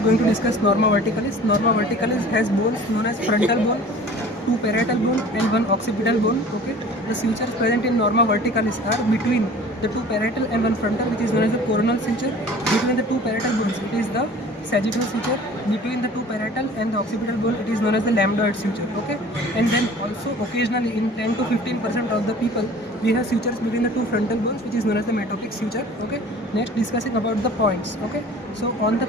are going to discuss Norma verticalis. Norma verticalis has bones known as frontal bone, two parietal bone and one occipital bone. Okay, the sutures present in Norma verticalis are between the two parietal and one frontal, which is known as the coronal suture. Between the two parietal bones, it is the sagittal suture. Between the two parietal and the occipital bone, it is known as the lambdoid suture. Okay, and then also occasionally in 10 to 15% of the people, we have sutures between the two frontal bones, which is known as the metopic suture. Okay, next discussing about the points. Okay, so on the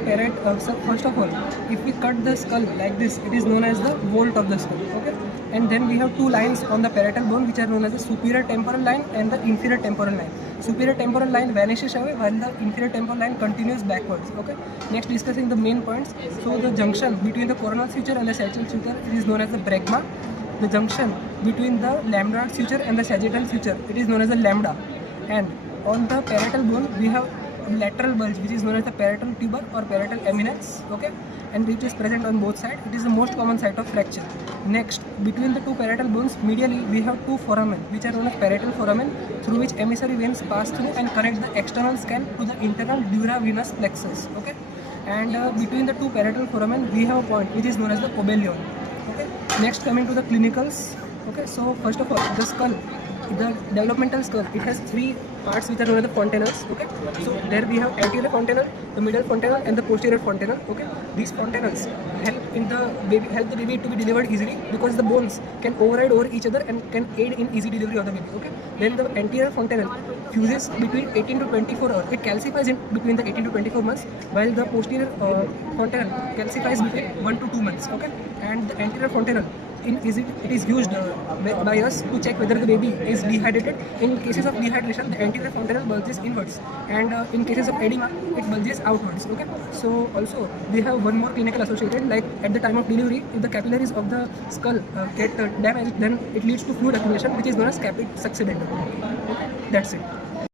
so first of all, if we cut the skull like this, it is known as the vault of the skull. Okay, and then we have two lines on the parietal bone, which are known as the superior temporal line and the inferior temporal line. Superior temporal line vanishes away while the inferior temporal line continues backwards. Okay, next discussing the main points. So the junction between the coronal suture and the sagittal suture, it is known as the bregma. The junction between the lambdoid suture and the sagittal suture, it is known as the lambda. And on the parietal bone, we have lateral bulge, which is known as the parietal tuber or parietal eminence. Okay, and which is present on both sides. It is the most common site of fracture. Next, between the two parietal bones, medially we have two foramen, which are known as parietal foramen, through which emissary veins pass through and connect the external scan to the internal dura venous plexus. Okay, and between the two parietal foramen, we have a point which is known as the obelion. Okay, next coming to the clinicals. Okay, so first of all, the skull, the developmental skull, it has three parts which are known as the fontanelles. Okay, so there we have anterior fontanelle, the middle fontanelle and the posterior fontanelle. Okay, these fontanelles help the baby to be delivered easily because the bones can override over each other and can aid in easy delivery of the baby. Okay, then the anterior fontanelle fuses between 18 to 24 hours. It calcifies in between the 18 to 24 months, while the posterior fontanelle calcifies between 1 to 2 months. Okay, and the anterior fontanelle, it is used by us to check whether the baby is dehydrated. In cases of dehydration, the anterior fontanelle bulges inwards, and in cases of edema, it bulges outwards. Okay, so also we have one more clinical associated, like at the time of delivery, if the capillaries of the skull get damaged, then it leads to fluid accumulation, which is known as caput succedatum. Okay, that's it.